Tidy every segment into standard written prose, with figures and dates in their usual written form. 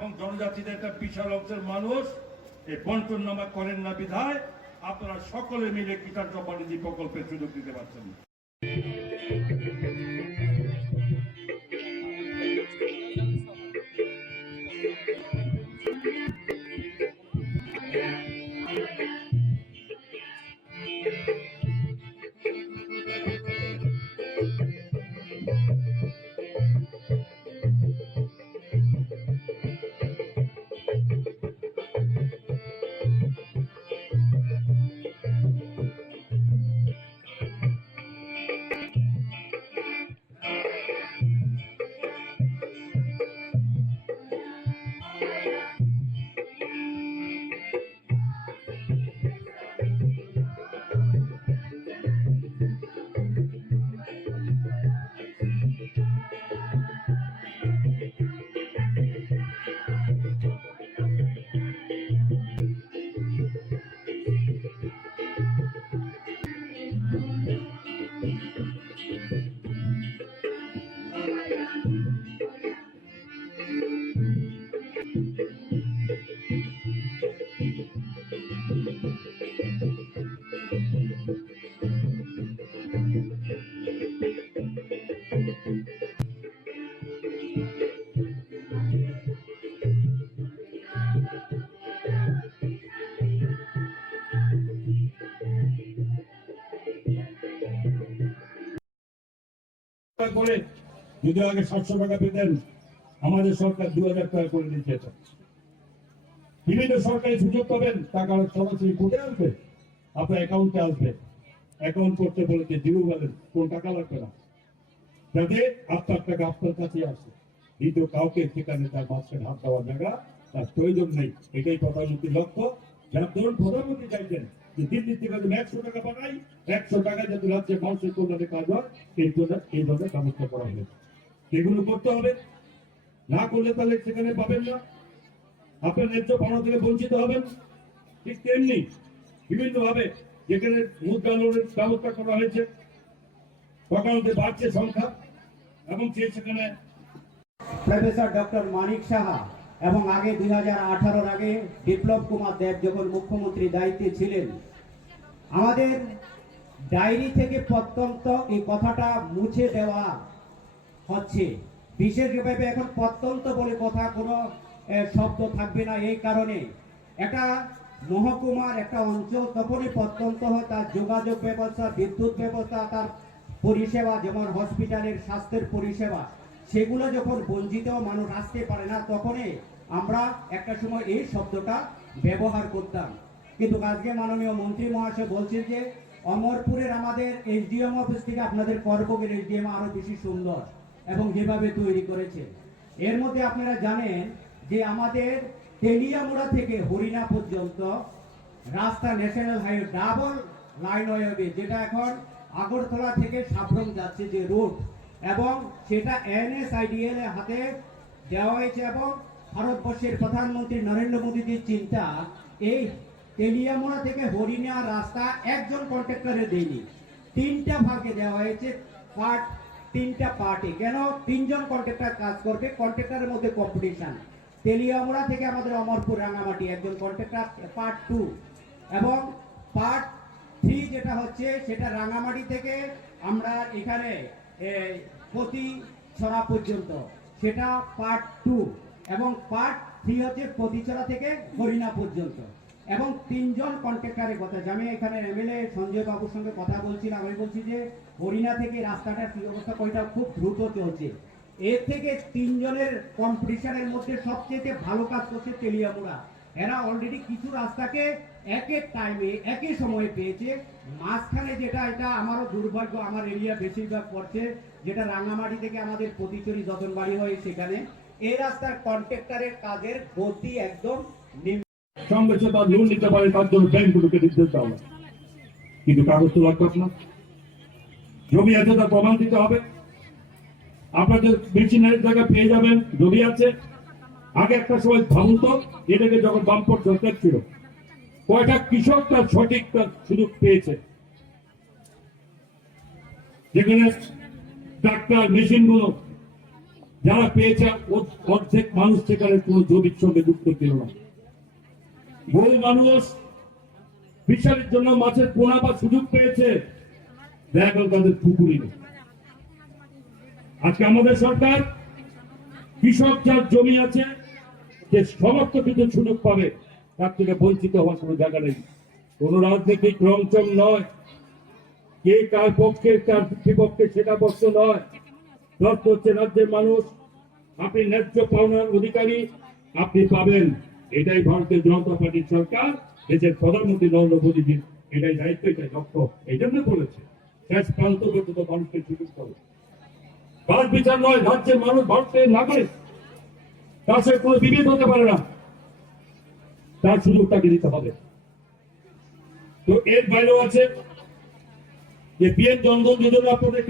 এবং জনজাতিদের একটা বিশাল অংশের মানুষ এই বন্টন নামা করেন না বিধায় আপনারা সকলে মিলে কিষাণ সম্মান নিধি প্রকল্পের সুযোগ দিতে পারছেন। করে যদি আগে 700 টাকা পেতেন, আমাদের সরকার 2000 টাকা করে দিচ্ছে। বিভিন্ন সরকারি সুযোগ পাবেন, টাকা সরাসরি কোটে আসবে, আপনার অ্যাকাউন্টে আসবে। অ্যাকাউন্ট করতে বলেছে জিরো ব্যালেন্স, কোন টাকা লাগবে না, যাতে আপনার টাকা আপনার কাছে আসে। দ্বিতীয় কাউকে সেখানে তার মাঝখানে হাত দেওয়ার জায়গা তার প্রয়োজন নেই। এটাই প্রধানমন্ত্রীর লক্ষ্য। যার ধরুন প্রধানমন্ত্রী চাইছেন যে দিল্লি থেকে যদি 100 টাকা পাঠাই, 100 টাকা যাতে রাজ্যের মানুষের কল্যাণে কাজ হয়, এই ধরনের ব্যবস্থা করা হয়েছে। এগুলো করতে হবে, না করলে তাহলে সেখানে পাবেন না, আপনার ন্যায্য পাওনা থেকে বঞ্চিত হবেন। ঠিক তেমনি বিভিন্ন ভাবে যেখানে মুদ্রা লোনের ব্যবস্থা করা হয়েছে, সকালে বাড়ছে সংখ্যা এবং সেখানে প্রফেসর ডক্টর মানিক সাহা এবং আগে 2018 আগে বিপ্লব কুমার দেব যখন মুখ্যমন্ত্রী দায়িত্বে ছিলেন, আমাদের ডায়েরি থেকে প্রত্যন্ত এই কথাটা মুছে দেওয়া হচ্ছে। বিশেষভাবে এখন প্রত্যন্ত বলে কথা কোনো শব্দ থাকবে না। এই কারণে একটা মহকুমার একটা অঞ্চল তখনই প্রত্যন্ত হয়, তার যোগাযোগ ব্যবস্থা, বিদ্যুৎ ব্যবস্থা, তার পরিষেবা যেমন হসপিটালের স্বাস্থ্যের পরিষেবা, সেগুলো যখন বঞ্চিত মানুষ আসতে পারে না, তখনই আমরা একটা সময় এই শব্দটা ব্যবহার করতাম। কিন্তু আজকে মাননীয় মন্ত্রী মহাশয় বলছেন যে অমরপুরের আমাদের এসডিএম অফিস থেকে আপনাদের করবগের এসডিএম আরো বেশি সুন্দর এবং যেভাবে তৈরি করেছে। এর মধ্যে আপনারা জানেন যে আমাদের তেলিয়ামুড়া থেকে হরিণা পর্যন্ত রাস্তা ন্যাশনাল হাইওয়ে ডাবল লাইন হবে, যেটা এখন আগরতলা থেকে সাবরুম যাচ্ছে যে রুট, এবং সেটা NSIDL এর হাতে দেওয়া হয়েছে। এবং ভারতবর্ষের প্রধানমন্ত্রী নরেন্দ্র মোদীজির চিন্তা, এই তেলিয়ামুড়া থেকে হরিণা রাস্তা একজন কন্ট্রাক্টরে দেয়নি, 3টা ভাগে দেওয়া হয়েছে, পার্ট 3টা পার্টে। কেন? 3জন কন্ট্রাক্টর কাজ করবে, কন্ট্রাক্টরের মধ্যে কম্পিটিশন। তেলিয়ামুড়া থেকে আমাদের অমরপুর রাঙামাটি একজন কন্ট্রাক্টর পার্ট 2, এবং পার্ট 3 যেটা হচ্ছে সেটা রাঙামাটি থেকে আমরা এখানে প্রতি ছড়া পর্যন্ত, সেটা পার্ট 2, এবং পার্ট 3 হচ্ছে প্রতিছড়া থেকে হরিণা পর্যন্ত। এবং 3জন কন্ট্রাক্টরের কথা, আমি এখানে MLA সঞ্জয় বাবুর সঙ্গে কথা বলছিলাম, আমি বলছি যে হরিণা থেকে রাস্তাটার কি অবস্থা, কয়টা খুব দ্রুত চলছে। এর থেকে 3জনের কম্পিটিশনের মধ্যে সবচেয়ে ভালো কাজ করছে তেলিয়ামুড়া। এরা অলরেডি কিছু রাস্তাকে একই টাইমে একই সময়ে পেয়েছে। মাঝখানে যেটা, এটা আমারও দুর্ভাগ্য, আমার এরিয়া বেশিরভাগ পড়ছে, যেটা রাঙামাটি থেকে আমাদের প্রতিচুরি যতনবাড়ি হয়, সেখানে এই রাস্তার কন্ট্রাক্টরের কাজের গতি একদম সঙ্গে তার লোন নিতে পারে, তার জন্য ব্যাংকগুলোকে নির্দেশ দেওয়া হয়। কিন্তু কাগজ তো লাগবে আপনার, জমি আছে তার প্রমাণ দিতে হবে। আপনাদের মেশিনারির জায়গা পেয়ে যাবেন, জমি আছে। আগে একটা সময় ভাবুন তো, এটাকে যখন বামপট সরকার ছিল, কয়টা কৃষক তার সঠিক তার সুযোগ পেয়েছে, যেখানে ট্রাক্টর মেশিন গুলো যারা পেয়েছে অর্ধেক মানুষ সেখানে কোনো জমির সঙ্গে যুক্ত ছিল না। বহু মানুষ ফিশারির জন্য মাছের পোনা বা সুযোগ পেয়েছে, দেখা গেল তাদের পুকুরি নেই। আজকে আমাদের সরকার কৃষক যার জমি আছে যে সমস্ত কিছু সুযোগ পাবে, তার থেকে বঞ্চিত হওয়ার কোনো জায়গা নেই। কোন রাজনৈতিক রংচং নয়, কে কার পক্ষে কার বিপক্ষে সেটা প্রশ্ন নয়। প্রশ্ন হচ্ছে রাজ্যের মানুষ, আপনি ন্যায্য পাওনার অধিকারী, আপনি পাবেন। এটাই ভারতীয় জনতা পার্টির সরকার, দেশের প্রধানমন্ত্রী নরেন্দ্র মোদীজির এটাই দায়িত্ব, এটাই লক্ষ্য। এই জন্য বলেছে শেষ প্রান্ত পর্যন্ত মানুষকে সুযোগ করে। বাদ বিচার নয়, রাজ্যের মানুষ ভারতের নাগরিক, তার সাথে কোনো বিভেদ হতে পারে না, তার সুযোগ তাকে দিতে হবে। তো এর বাইরেও আছে যে পিএম জনধন যোজনা আপনাদের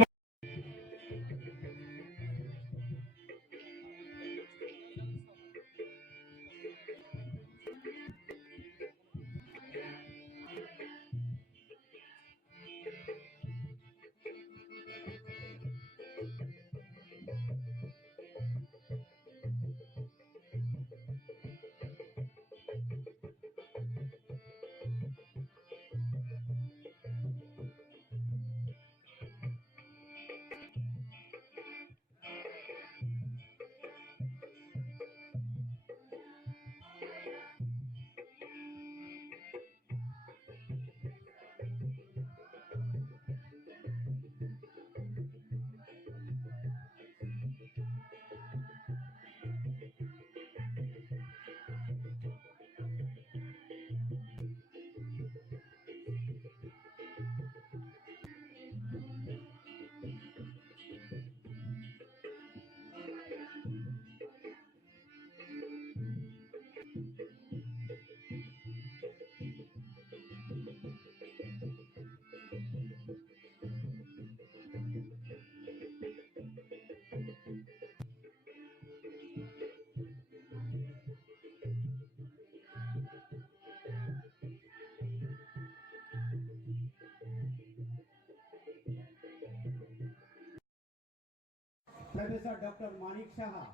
প্রফেসর ডক্টর মানিক সাহা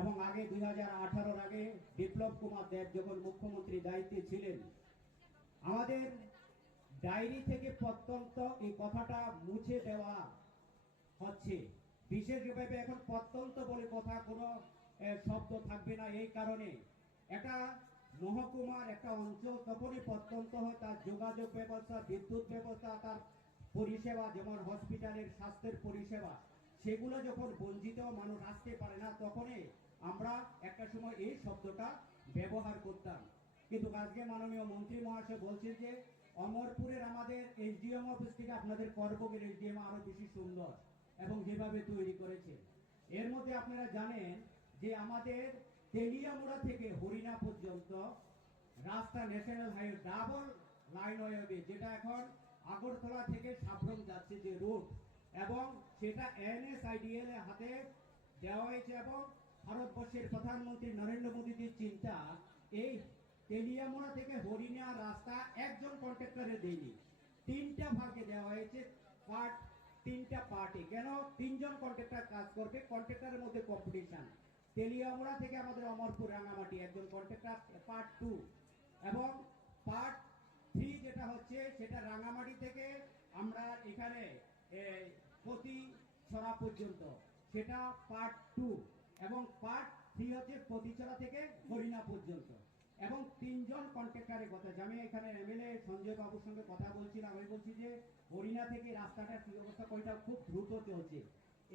এবং আগে 2018 আগে বিপ্লব কুমার দেব যখন মুখ্যমন্ত্রী দায়িত্বে ছিলেন, আমাদের ডায়েরি থেকে প্রত্যন্ত এই কথাটা মুছে দেওয়া হচ্ছে। বিশেষভাবে এখন প্রত্যন্ত বলে কথা কোনো শব্দ থাকবে না। এই কারণে এটা মহকুমার একটা অঞ্চল তখনই প্রত্যন্ত হয়, তার যোগাযোগ ব্যবস্থা, বিদ্যুৎ ব্যবস্থা, তার পরিষেবা যেমন হসপিটালের স্বাস্থ্যের পরিষেবা, সেগুলো যখন বঞ্চিত মানুষ আসতে পারে না, তখনই আমরা একটা সময় এই শব্দটা ব্যবহার করতাম। কিন্তু আজকে মাননীয় মন্ত্রী মহাশয় বলছেন যে অমরপুরের আমাদের এসডিএম অফিস থেকে আপনাদের করবগের এসডিএম আরো বেশি সুন্দর এবং যেভাবে তৈরি করেছে। এর মধ্যে আপনারা জানেন যে আমাদের তেলিয়ামুড়া থেকে হরিণা পর্যন্ত রাস্তা ন্যাশনাল হাইওয়ে ডাবল লাইন হবে, যেটা এখন আগরতলা থেকে সাবরুম যাচ্ছে যে রুট, এবং সেটা এনএসআইডিএল এর হাতে দেওয়া হয়েছে। এবং ভারতবর্ষের প্রধানমন্ত্রী নরেন্দ্র মোদীজির চিন্তা, এই তেলিয়ামুড়া থেকে হরিণা রাস্তা একজন কন্ট্রাক্টরে দেয়নি, তিনটা ভাগে দেওয়া হয়েছে, তিনটা পার্টি। কেন? তিনজন কন্ট্রাক্টর কাজ করবে, কন্ট্রাক্টরের মধ্যে কম্পিটিশন। তেলিয়ামুড়া থেকে আমাদের অমরপুর রাঙামাটি একজন কন্ট্রাক্টর পার্ট 2, এবং পার্ট 3 যেটা হচ্ছে সেটা রাঙামাটি থেকে আমরা এখানে প্রতি ছড়া পর্যন্ত, সেটা পার্ট 2, এবং পার্ট 3 হচ্ছে প্রতিছড়া থেকে হরিণা পর্যন্ত। এবং তিনজন কন্ট্রাক্টরের কথা, আমি এখানে এমএলএ সঞ্জয় বাবুর সঙ্গে কথা বলছিলাম, আমি বলছি যে হরিণা থেকে রাস্তাটার কি অবস্থা, কয়টা খুব দ্রুত চলছে।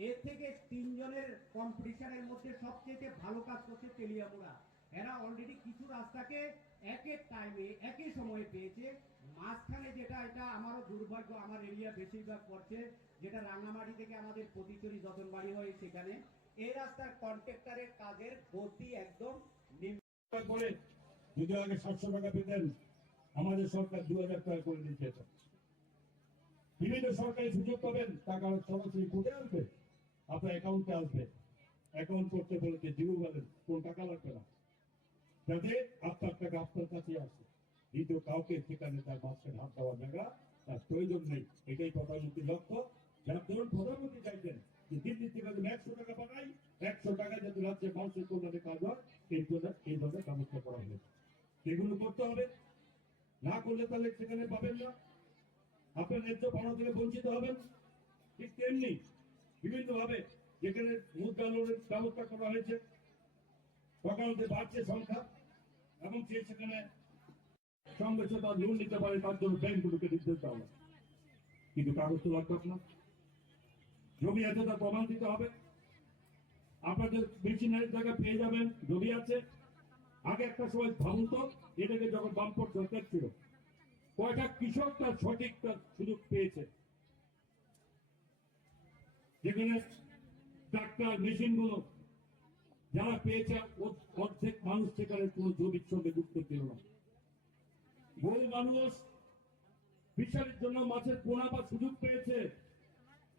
এর থেকে তিনজনের কম্পিটিশনের মধ্যে সবচেয়ে ভালো কাজ করছে তেলিয়ামুড়া। এরা অলরেডি কিছু রাস্তাকে একই টাইমে একই সময়ে পেয়েছে। মাঝখানে যেটা, এটা আমারও দুর্ভাগ্য, আমার এরিয়া বেশিরভাগ পড়ছে, যেটা রাঙামাটি থেকে আমাদের প্রতিচুরি যতনবাড়ি হয়ে সেখানে এই রাস্তার কন্ট্রাক্টরের কাজের গতি একদম করে। যদি আগে 700 টাকা পেতেন, আমাদের সরকার 2000 টাকা করে দিয়েছে। বিভিন্ন সরকারি সুযোগ পাবেন, টাকা সরাসরি কোটে আসবে, আপনার অ্যাকাউন্টে আসবে। অ্যাকাউন্ট করতে বলেছে জিরো ব্যালেন্স, কোন টাকা লাগবে না, যাতে আপনার টাকা আপনার কাছে আসে। দ্বিতীয় কাউকে সেখানে তার মাঝখানে হাত দেওয়ার জায়গা তার প্রয়োজন নেই। এটাই প্রধানমন্ত্রীর লক্ষ্য। যার ধরুন প্রধানমন্ত্রী চাইছেন যে দিল্লি থেকে যদি 100 টাকা পাঠাই, 100 টাকা যাতে রাজ্যের মানুষের কল্যাণে কাজ হয় এই ধরনের ব্যবস্থা করা হয়েছে। এগুলো করতে হবে, না করলে তাহলে সেখানে পাবেন না, আপনার ন্যায্য পাওনা থেকে বঞ্চিত হবেন। ঠিক তেমনি বিভিন্ন ভাবে যেখানে মুদ্রা লোনের ব্যবস্থা করা হয়েছে, সকালতে বাড়ছে সংখ্যা এবং সেখানে সঙ্গে তার লোন নিতে পারে, তার জন্য ব্যাংকগুলোকে নির্দেশ দেওয়া হয়। কিন্তু কাগজ তো লাগবে আপনার, জমি আছে তার প্রমাণ দিতে হবে। আপনাদের মেশিনারির জায়গা পেয়ে যাবেন, জমি আছে। আগে একটা সময় ভাবুন তো, এটাকে যখন বামপট সরকার ছিল, কয়টা কৃষক তার সঠিক তার সুযোগ পেয়েছে? যেখানে ট্রাক্টর মেশিন গুলো যারা পেয়েছে, অর্ধেক মানুষ সেখানে কোনো জমির সঙ্গে যুক্ত ছিল না। বহু মানুষ ফিশারির জন্য মাছের পোনা বা সুযোগ পেয়েছে,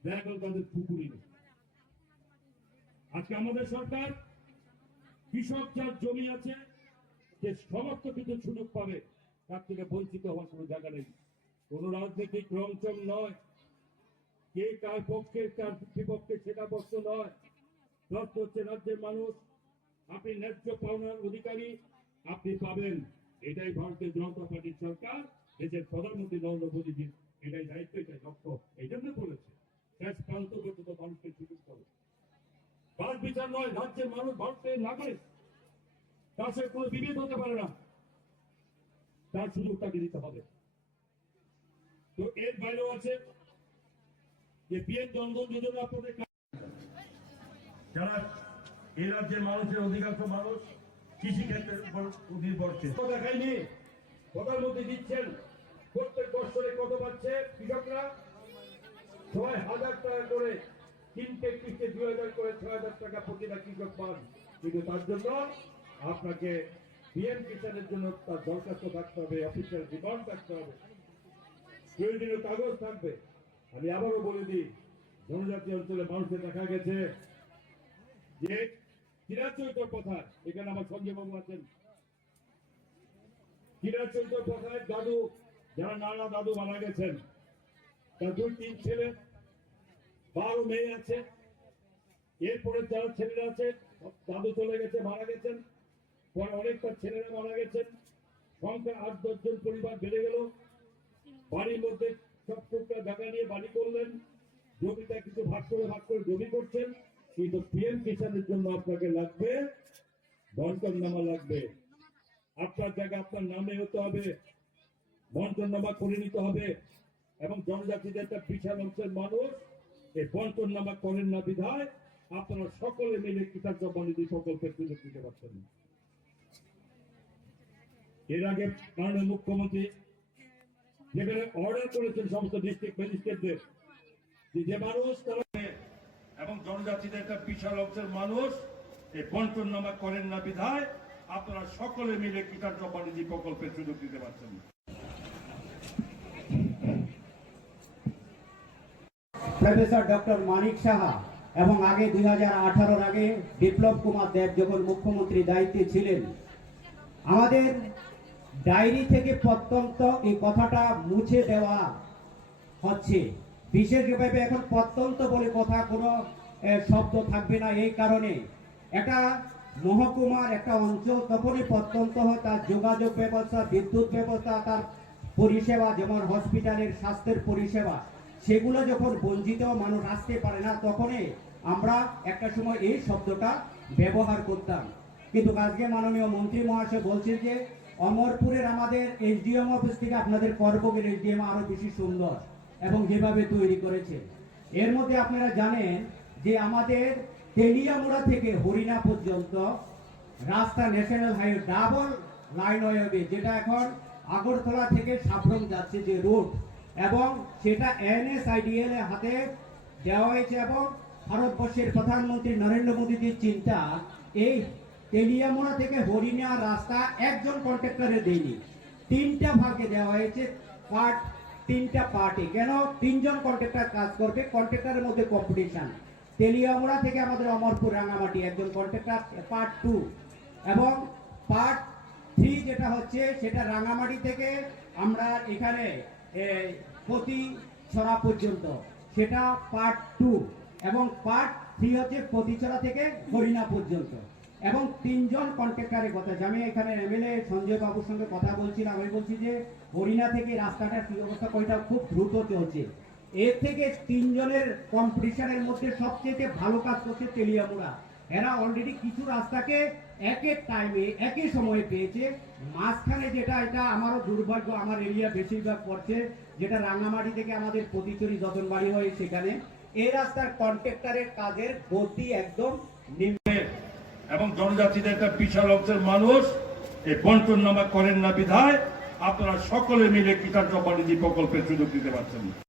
দেখা গেল তাদের পুকুরি নেই। আজকে আমাদের সরকার কৃষক যার জমি আছে, যে সমস্ত কিছু সুযোগ পাবে, তার থেকে বঞ্চিত হওয়ার কোনো জায়গা নেই। কোন রাজনৈতিক রংচং নয়, কে কার পক্ষে কার বিপক্ষে সেটা প্রশ্ন নয়। প্রশ্ন হচ্ছে রাজ্যের মানুষ, আপনি ন্যায্য পাওনার অধিকারী, আপনি পাবেন। এটাই ভারতীয় জনতা পার্টির সরকার, দেশের প্রধানমন্ত্রী নরেন্দ্র মোদীজির এটাই দায়িত্ব, এটাই লক্ষ্য। এই জন্য বলেছে শেষ প্রান্ত পর্যন্ত মানুষকে সুযোগ করে। বাদ বিচার নয়, রাজ্যের মানুষ ভারতের নাগরিক, তার সাথে কোনো বিভেদ হতে পারে না, তার সুযোগ তাকে দিতে হবে। তো এর বাইরেও আছে যে পিএম জনধন যোজনা। আপনাদের যারা এই রাজ্যের মানুষের অধিকাংশ মানুষ কৃষি ক্ষেত্রের উপর নির্ভরশীল, দেখায়নি প্রধানমন্ত্রী দিচ্ছেন। প্রত্যেক বছরে কত পাচ্ছে কৃষকরা? 6,000 টাকা করে, 3টে কিস্তি 2,000 করে, 6,000 টাকা প্রতিটা কৃষক পান। কিন্তু তার জন্য আপনাকে পিএম কিষানের জন্য তার দরখাস্ত থাকতে হবে, অফিসিয়াল ডিমান্ড থাকতে হবে, প্রয়োজনীয় কাগজ থাকবে। আমি আবারও বলে দিই, জনজাতি অঞ্চলে মানুষের দেখা গেছে যে চিরাচরিত পথায়, এখানে আমার সঞ্জয় বাবু আছেন, চিরাচরিত পথায় দাদু, যারা নানা দাদু মারা গেছেন, তার 2-3 ছেলে, 12 মেয়ে আছে। এরপরে যারা ছেলেরা আছে, দাদু চলে গেছে, মারা গেছেন, পরে অনেকটা ছেলেরা মারা গেছেন, সংখ্যা 8-10 জন পরিবার বেড়ে গেল। বাড়ির মধ্যে সব টুকটা জায়গা নিয়ে বাড়ি করলেন, জমিটা কিছু ভাগ করে জমি করছেন। কিন্তু পিএম কিষানের জন্য আপনাকে লাগবে বন্টননামা, লাগবে আপনার জায়গা আপনার নামে হতে হবে, বন্টননামা করে নিতে হবে। এবং জনজাতিদের একটা বিশাল অংশের মানুষ এই বন্টননামা করেন না বিধায় আপনারা সকলে মিলে কিষান সম্মান নিধি প্রকল্পের সুযোগ দিতে পারছেন না। এর আগে মাননীয় মুখ্যমন্ত্রী যেখানে অর্ডার করেছেন সমস্ত ডিস্ট্রিক্ট ম্যাজিস্ট্রেটদের, যে মানুষ তারা এবং জনজাতিদের একটা বিশাল অংশের মানুষ এই বন্টননামা করেন না বিধায় আপনারা সকলে মিলে কিষান সম্মান নিধি প্রকল্পের সুযোগ দিতে পারছেন না। প্রফেসর ডক্টর মানিক সাহা এবং আগে 2018 আগে বিপ্লব কুমার দেব যখন মুখ্যমন্ত্রী দায়িত্বে ছিলেন, আমাদের ডায়েরি থেকে প্রত্যন্ত এই কথাটা মুছে দেওয়া হচ্ছে। বিশেষভাবে এখন প্রত্যন্ত বলে কথা কোনো শব্দ থাকবে না। এই কারণে একটা মহকুমার একটা অঞ্চল তখনই প্রত্যন্ত হয়, তার যোগাযোগ ব্যবস্থা, বিদ্যুৎ ব্যবস্থা, তার পরিষেবা, যেমন হসপিটালের স্বাস্থ্যের পরিষেবা, সেগুলো যখন বঞ্চিত, মানুষ আসতে পারে না, তখনই আমরা একটা সময় এই শব্দটা ব্যবহার করতাম। কিন্তু আজকে মাননীয় মন্ত্রী মহাশয় বলছেন যে অমরপুরের আমাদের এসডিএম অফিস থেকে আপনাদের করবগের এসডিএম আরো বেশি সুন্দর এবং যেভাবে তৈরি করেছে। এর মধ্যে আপনারা জানেন যে আমাদের তেলিয়ামুড়া থেকে হরিণা পর্যন্ত রাস্তা ন্যাশনাল হাইওয়ে ডাবল লাইন হবে, যেটা এখন আগরতলা থেকে সাবরুম যাচ্ছে যে রোড, এবং সেটা NSIDL এর হাতে দেওয়া হয়েছে। এবং ভারতবর্ষের প্রধানমন্ত্রী নরেন্দ্র মোদীজির চিন্তা, এই তেলিয়ামুড়া থেকে হরিণা রাস্তা একজন কন্ট্রাক্টরে দেয়নি, 3টা ভাগে দেওয়া হয়েছে, পার্ট 3টা পার্টে। কেন? 3জন কন্ট্রাক্টর কাজ করবে, কন্ট্রাক্টরের মধ্যে কম্পিটিশন। তেলিয়ামুড়া থেকে আমাদের অমরপুর রাঙামাটি একজন কন্ট্রাক্টর পার্ট 2, এবং পার্ট 3 যেটা হচ্ছে সেটা রাঙামাটি থেকে আমরা এখানে প্রতি ছড়া পর্যন্ত, সেটা পার্ট 2। এবং পার্ট 3 হচ্ছে প্রতিচরা থেকে হরিণা পর্যন্ত। এবং 3 জন কন্ট্রাক্টরের কথা, আমি এখানে এমএলএ সঞ্জয় বাবুর সঙ্গে কথা বলছিলাম, আমি বলছি যে হরিণা থেকে রাস্তাটার কি অবস্থা, কয়টা খুব দ্রুত চলছে। এর থেকে 3 জনের কম্পিটিশনের মধ্যে সবচেয়ে ভালো কাজ করছে তেলিয়ামুড়া। এরা অলরেডি কিছু রাস্তাকে একই টাইমে একই সময়ে পেয়েছে। মাঝখানে যেটা, এটা আমারও দুর্ভাগ্য, আমার এরিয়া বেশিরভাগ পড়ছে, যেটা রাঙামাটি থেকে আমাদের প্রতিচুরি যতনবাড়ি হয় সেখানে এই রাস্তার কন্ট্রাক্টরের কাজের গতি একদম নিম্ন। এবং জনজাতিদের একটা বিশাল অংশের মানুষ এই বন্টন নামা করেন না বিধায় আপনারা সকলে মিলে কিষাণ সম্মান নিধি প্রকল্পের সুযোগ দিতে পারছেন না।